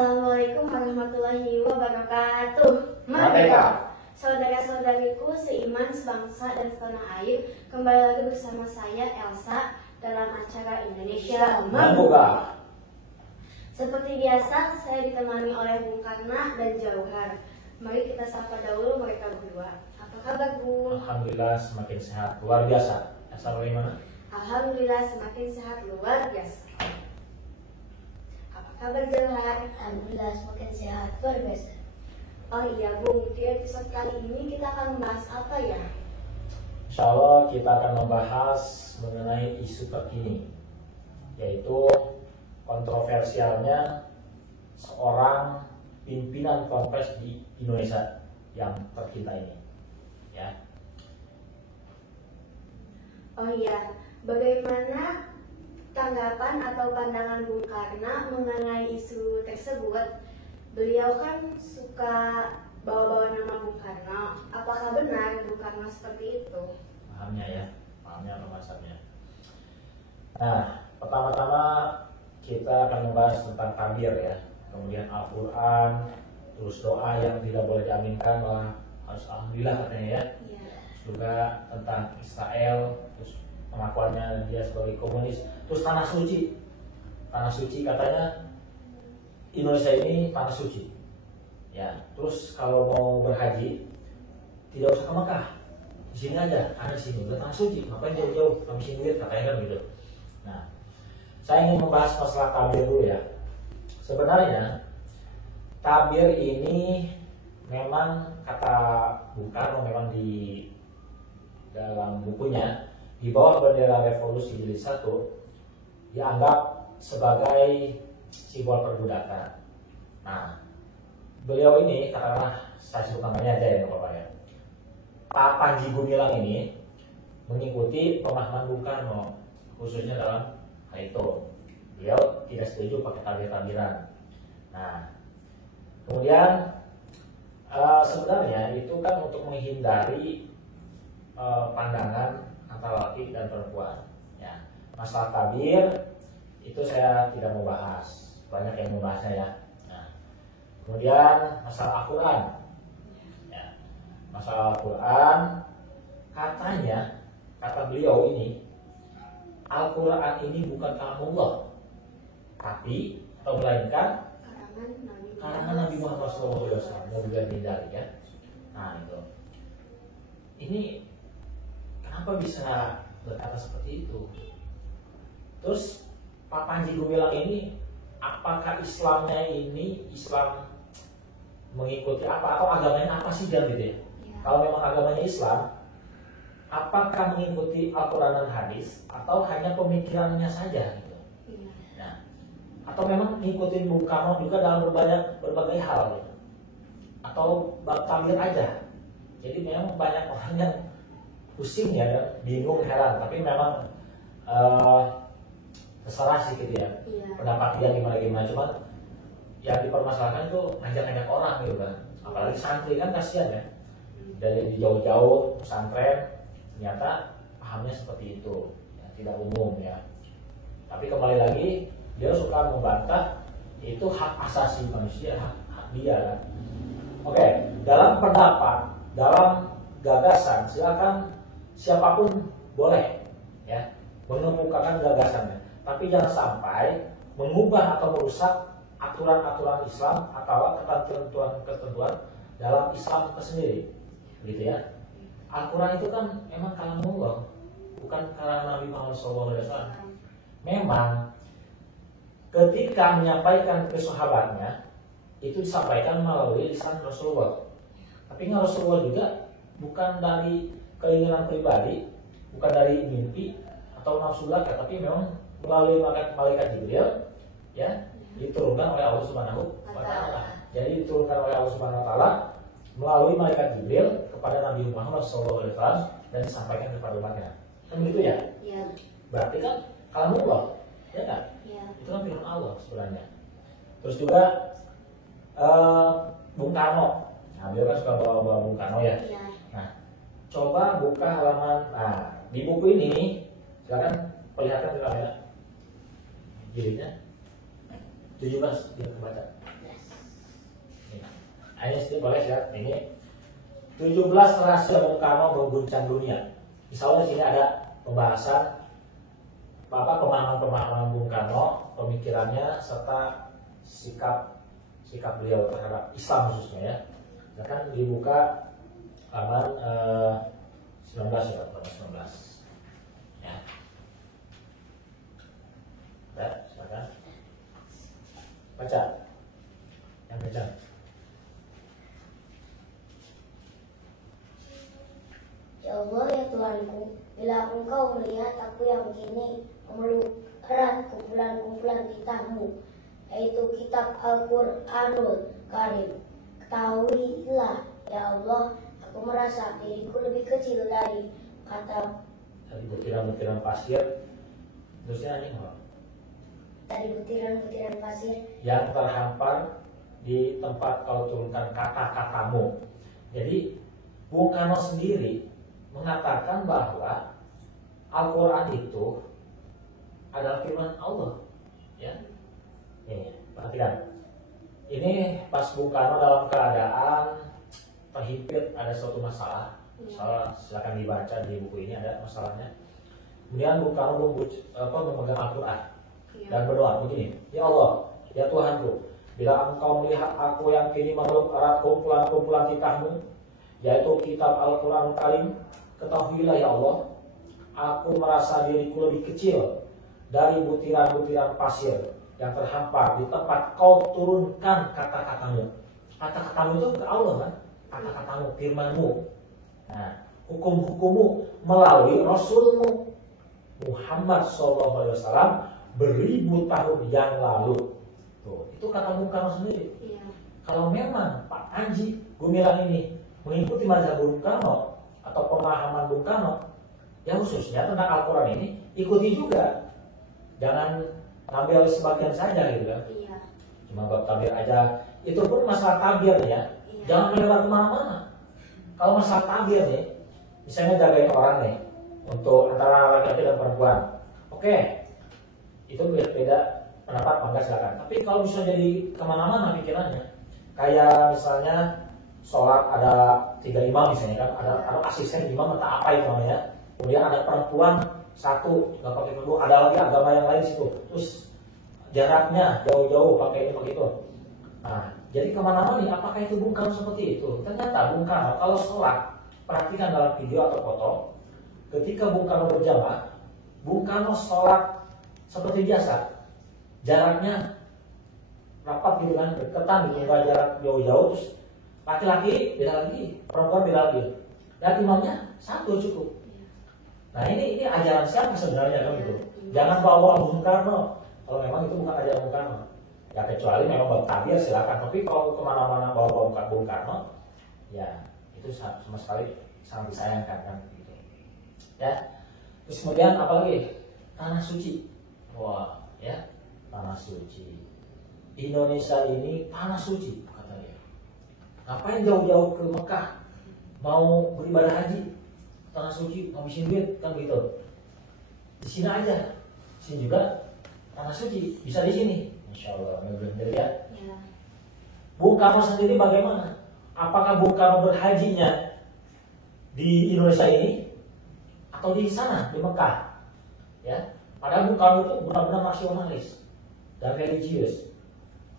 Assalamualaikum warahmatullahi wabarakatuh. Merdeka. Saudara-saudariku seiman, sebangsa, dan setanah air, kembali lagi bersama saya Elsa dalam acara Indonesia Membuka. Seperti biasa, saya ditemani oleh Bung Karna dan Jauhar. Mari kita sapa dahulu mereka berdua. Apa kabar, Bu? Alhamdulillah semakin sehat, luar biasa. Asal bagaimana? Alhamdulillah semakin sehat, luar biasa. Apa kabar, Jauhar? Alhamdulillah semakin sehat, luar biasa. Oh iya, Bung, di episode kali ini kita akan membahas apa ya? Insya Allah kita akan membahas mengenai isu terkini, yaitu kontroversialnya seorang pimpinan Ponpes di Indonesia yang tercinta ini. Ya. Oh iya, bagaimana tanggapan atau pandangan Bung Karna mengenai isu tersebut? Beliau kan suka bawa-bawa nama Bung Karno. Apakah benar Bung Karno seperti itu? Pahamnya ya, pahamnya pembahasannya. Nah, pertama-tama kita akan membahas tentang takbir ya, kemudian Al-Quran, terus doa yang tidak boleh diaminkan, malah harus alhamdulillah katanya ya. Iya. Terus juga tentang Israel, terus pengakuannya dia sebagai komunis, terus tanah suci. Tanah suci katanya Indonesia ini tanah suci. Ya, terus kalau mau berhaji tidak usah ke Mekah, di sini aja, ada sini udah tanah suci, ngapain jauh-jauh habisin duit katanya kan gitu. Nah, saya ingin membahas masalah takbir dulu ya. Sebenarnya takbir ini memang kata Bung Karno memang di dalam bukunya di bawah bendera revolusi jilid 1 dianggap sebagai simbol perbudakan. Nah, beliau ini katakanlah saya sebut namanya aja ya Bapak ya. Pak Panji Gumilang ini mengikuti pemahaman Bung Karno khususnya dalam hal itu. Beliau tidak setuju pakai takbir-takbiran. Nah, kemudian sebenarnya itu kan untuk menghindari pandangan antara laki dan perempuan. Ya, masalah takbir itu saya tidak mau bahas, banyak yang membahasnya ya. Nah, kemudian masalah Al-Quran. Ya, masalah Al-Quran katanya kata beliau ini Al-Quran ini bukan kalamullah, tapi atau melainkan karangan Nabi Muhammad SAW. Mau dihindari ya. Nah itu, ini kenapa bisa berkata seperti itu? Terus Pak Panji Gumilang ini apakah Islamnya ini Islam mengikuti apa atau agamanya apa sih gitu ya? Kalau memang agamanya Islam, apakah mengikuti Al-Quran dan hadis atau hanya pemikirannya saja gitu? Nah, atau memang mengikuti Bung Karno juga dalam berbagai hal gitu? Atau takbir aja? Jadi memang banyak orang yang pusing ya, bingung, heran. Tapi memang terserah sih gitu ya. Pendapat dia gimana-gimana. Cuman yang dipermasalahkan itu ngajak-ngajak orang gitu kan. Apalagi santri kan kasihan ya. Dari jauh-jauh pesantren ternyata pahamnya seperti itu ya, tidak umum ya. Tapi kembali lagi dia suka membantah itu hak asasi manusia, hak dia kan. Oke, dalam pendapat, dalam gagasan silakan siapapun boleh ya mengemukakan gagasannya, tapi jangan sampai mengubah atau merusak aturan-aturan Islam atau ketentuan-ketentuan dalam Islam itu sendiri, gitu ya. Al-Quran itu kan memang kalamullah, bukan kalam Nabi Muhammad SAW. Memang ketika menyampaikan ke sahabatnya itu disampaikan melalui lisan Rasulullah. Tapi Rasulullah juga bukan dari keinginan pribadi, bukan dari mimpi atau nafsu belaka, tapi memang melalui malaikat Jibril ya, diturunkan oleh Allah Subhanahu wa taala. Jadi diturunkan oleh Allah Subhanahu wa taala melalui malaikat Jibril kepada Nabi Muhammad SAW dan disampaikan kepada umatnya. Kan begitu ya? Iya. Berarti kan kalamullah, ya kan? Iya. Itu kan firman Allah sebenarnya. Terus juga Bung Karno. Nah, beliau kan suka bawa Bung Karno ya. Iya. Nah, coba buka halaman. Nah, di buku ini silakan perlihatkan di kamera jilidnya. 17 dia kebaca. Ini sih boleh lihat ini 17 rahasia Bung Karno mengguncang dunia. Misalnya sini ada pembahasan pemahaman Bung Karno, pemikirannya serta sikap beliau terhadap Islam khususnya ya. Silakan dibuka halaman 19 ya, 19. Ya. Silakan. Baca. Yang baca. Ya Allah ya Tuhanku, bila Engkau melihat aku yang kini memeluk erat kumpulan-kumpulan kitab-Mu, yaitu kitab Al-Quranul Karim. Ketahuilah ya Allah, aku merasa diriku lebih kecil dari butiran-butiran pasir. Terusnya ini apa? Dari butiran-butiran pasir yang terhampar di tempat kau turunkan kata-katamu. Jadi Bung Karno sendiri mengatakan bahwa Al-Quran itu adalah firman Allah. Ya, ini perhatikan. Ini pas Bung Karno dalam keadaan terhimpit ada suatu masalah. Silakan dibaca di buku ini ada masalahnya. Kemudian Bung Karno memegang Al-Quran dan berdoa begini, ya Allah, ya Tuhanku, bila Engkau melihat aku yang kini memeluk erat kumpulan-kumpulan kitab-Mu, yaitu kitab Al-Quran Karim, ketahuilah ya Allah, aku merasa diriku lebih kecil dari butiran-butiran pasir yang terhampar di tempat kau turunkan kata-katamu. Kata-katamu itu ke Allah kan? Kata-katamu, firman-Mu. Nah, hukum-hukummu melalui Rasulmu Muhammad SAW beribu tahun yang lalu. Tuh, itu kata Bung Karno sendiri. Iya. Kalau memang Pak Anji Gumilang ini mengikuti mazhab Bung Karno atau pemahaman Bung Karno, ya khususnya tentang Al-Quran ini, ikuti juga. Jangan ambil sebagian saja gitu kan. Iya. Cuma bab tabir aja. Itu pun masalah tabir ya. Iya. Jangan melebar kemana-mana. Kalau masalah tabir nih, misalnya jagain orang nih untuk antara laki-laki dan perempuan, oke, itu beda pendapat, mangga silakan. Tapi kalau misalnya jadi kemana-mana pikirannya, kayak misalnya sholat ada 3 imam misalnya kan, ada asisten imam atau apa itu namanya, kemudian ada perempuan satu, nggak pakai kerudung, ada lagi agama yang lain situ, terus jaraknya jauh-jauh pakai ini pakai itu. Nah, jadi kemana-mana nih, apakah itu Bung Karno seperti itu? Ternyata Bung Karno kalau sholat, perhatikan dalam video atau foto, ketika Bung Karno berjamaah, Bung Karno sholat seperti biasa, jaraknya rapat gitu kan, deketan gitu, nggak jarak jauh-jauh, terus laki-laki beda lagi, perempuan beda lagi, dan imamnya satu cukup. Nah ini ajaran siapa sebenarnya kan gitu? Jangan bawa Bung Karno kalau memang itu bukan ajaran Bung Karno. Ya kecuali memang bab tabir silakan, tapi kalau kemana-mana bawa Bung Karno, ya itu sama sekali sangat disayangkan kan gitu. Ya, terus kemudian apa lagi? Tanah suci. Wah, ya, tanah suci. Indonesia ini tanah suci katanya. Ngapain jauh-jauh ke Mekah mau beribadah haji? Tanah suci ngabisin duit kan gitu. Di sini aja. Di sini juga tanah suci, bisa di sini. Insyaallah, benar ya. Bung Karno sendiri bagaimana? Apakah Bung Karno berhajinya di Indonesia ini atau di sana di Mekah? Ya, padahal Bung Karno itu benar-benar nasionalis dan religius.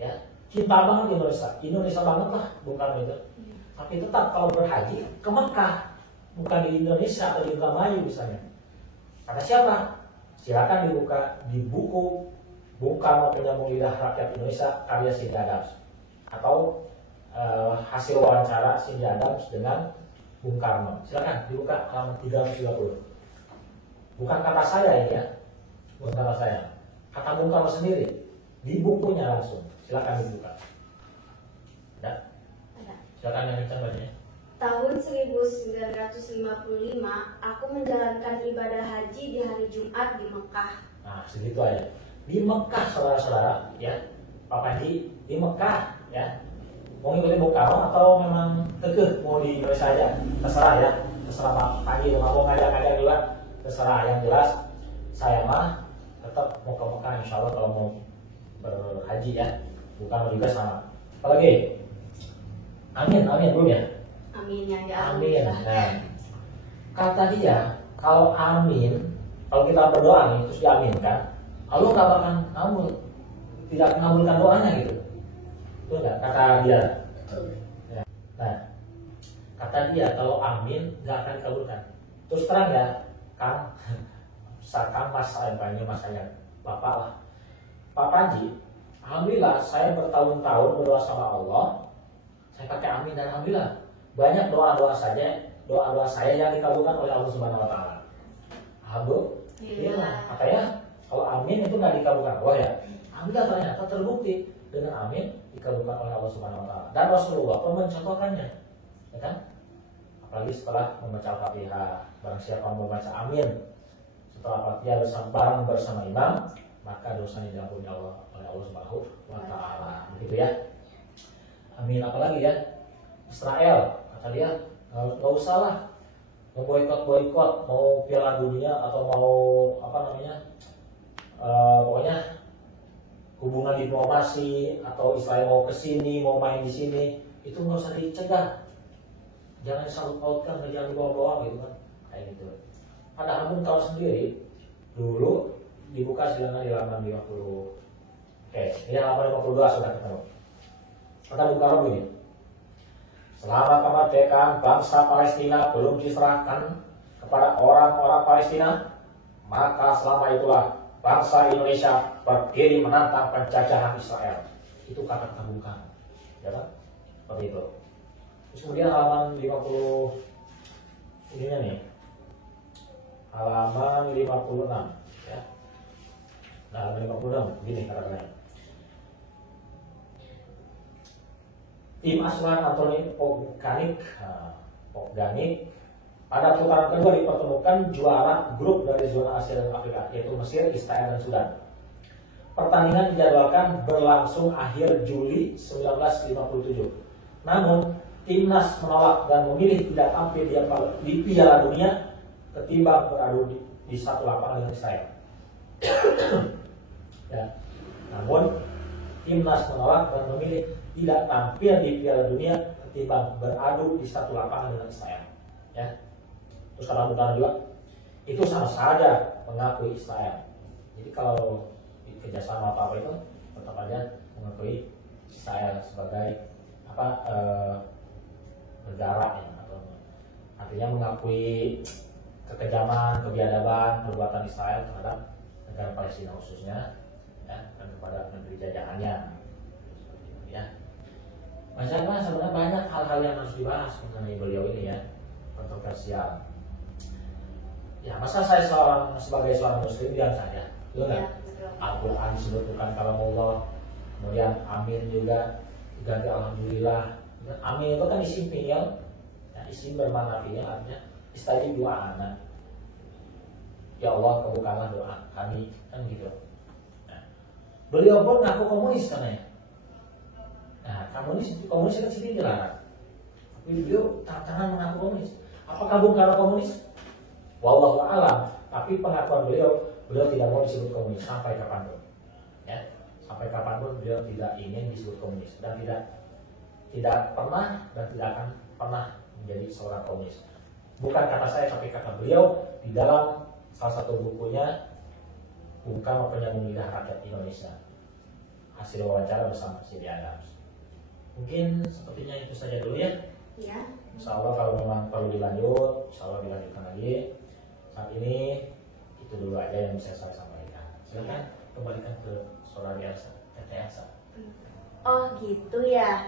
Ya, cinta banget Indonesia banget lah Bung Karno itu. Tapi tetap kalau berhaji ke Mekah, bukan di Indonesia atau di Indramayu misalnya. Kata siapa? Silakan dibuka di buku Bung Karno Penyambung Lidah Rakyat Indonesia karya Cindy Adams, atau hasil wawancara Cindy Adams dengan Bung Karno. Silakan dibuka halaman 330. Bukan kata saya ini ya, bukan kata saya, kata Bung Karno sendiri di bukunya langsung. Silakan dibuka. Ya? Silakan yang kencang bacanya. Tahun 1955, aku menjalankan ibadah haji di hari Jumat di Mekah. Nah, segitu aja. Di Mekah, saudara-saudara, ya, Pak Panji, di Mekah, ya. Mau ngikutin Bung Karno atau memang kekeh mau di Indonesia aja? Terserah ya, terserah Pak Panji, mau ngajak-ngajak juga, terserah. Yang jelas, saya mah tetap mau ke Mekah, insya Allah kalau mau berhaji ya. Bukan juga sama. Apalagi? Amin belum ya? Amin ya, ya Amin. alhamdulillah. Nah, kata dia, kalau amin, kalau kita berdoa nih terus diaminkan, Allah nggak akan ngabul, tidak mengabulkan doanya gitu. Itu enggak kata dia. Ya. Nah, kata dia kalau amin nggak akan dikabulkan. Terus terang ya, Kang, Mas saya panggil Mas saya, Bapak lah, Pak Panji. Alhamdulillah saya bertahun-tahun berdoa sama Allah, saya pakai amin dan alhamdulillah banyak doa-doa saya yang dikabulkan oleh Allah Subhanahu Wa Taala. Alhamdulillah. Katanya kalau amin itu nggak dikabulkan Allah ya. Alhamdulillah ternyata terbukti dengan amin dikabulkan oleh Allah Subhanahu Wa Taala. Dan Rasulullah pun mencontohkannya, ya kan? Apalagi setelah membaca Al-Fatihah, barang siapa membaca amin setelah Al-Fatihah bersama imam, maka dosanya diampuni oleh Allah Subhanahu Wa Taala. Begitu ya. Amin. Apalagi ya, Israel kata dia nggak usah lah boikot mau Piala Dunia atau mau pokoknya hubungan diplomasi atau Israel mau kesini mau main di sini itu nggak usah dicegah, jangan disangkut pautkan, jangan dibawa-bawa gitu kan, kayak gitu. Padahal pun tahu sendiri dulu dibuka sidangnya di halaman 50. Oke, ini halaman 52 sudah ketemu. Kata Bung Karno begini, selama kemerdekaan bangsa Palestina belum diserahkan kepada orang-orang Palestina, maka selama itulah bangsa Indonesia berdiri menantang penjajahan Israel. Itu kata Bung Karno, ya kan? Seperti itu. Terus kemudian halaman 50 ininya nih, halaman 56 ya. Nah, halaman 56 begini kata-katanya. Tim asuhan Anthony Pogganik pada putaran kedua dipertemukan juara grup dari zona Asia dan Afrika, yaitu Mesir, Israel, dan Sudan. Pertandingan dijadwalkan berlangsung akhir Juli 1957. Namun, timnas menolak dan memilih tidak tampil di Piala Dunia ketimbang beradu di satu lapangan dengan Israel. Ya. Namun, timnas menolak dan memilih tidak tampil di Piala Dunia ketimbang beradu di satu lapangan dengan Israel. Ya. Terus kata Bung Karno juga, itu sama saja mengakui Israel. Jadi kalau kerjasama apa itu tetap aja mengakui Israel sebagai negara ya, atau artinya mengakui kekejaman, kebiadaban, perbuatan Israel terhadap negara Palestina khususnya, ya, dan kepada negeri jajahannya. Ya. Masyaallah, sebenarnya banyak hal-hal yang harus dibahas mengenai beliau ini ya, kontroversial. Ya, masa saya sebagai seorang muslim diam saja, betul nggak? Al-Quran disebut bukan kalamullah, kemudian amin juga diganti alhamdulillah. Amin itu kan isim fi'il, ya, isim bermakna fi'il, artinya istajib doa anak. Ya Allah, kabulkanlah doa kami, kan gitu. Nah, beliau pun ngaku komunis katanya. Nah, komunis kan sini dilarang. Tapi beliau tangan mengaku komunis. Apakah Bung Karno komunis? Wallahu a'lam. Tapi pengakuan beliau tidak mau disebut komunis sampai kapanpun. Ya, sampai kapanpun beliau tidak ingin disebut komunis dan tidak pernah dan tidak akan pernah menjadi seorang komunis. Bukan kata saya, tapi kata beliau di dalam salah satu bukunya, Bung Karno Penyambung Lidah Rakyat Indonesia, hasil wawancara bersama Sidi Adams. Mungkin sepertinya itu saja dulu ya. Ya. Insya Allah kalau memang perlu dilanjut, insya Allah dilanjutkan lagi. Saat ini itu dulu aja yang bisa saya sampaikan. Silakan kembalikan ke Saudari Elsa, Tete Elsa. Oh gitu ya.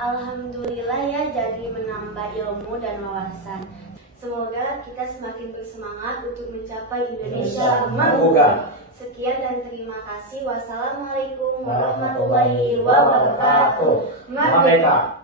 Alhamdulillah ya, jadi menambah ilmu dan wawasan. Semoga kita semakin bersemangat untuk mencapai Indonesia Merdeka. Sekian dan terima kasih. Wassalamualaikum warahmatullahi wabarakatuh. Merdeka!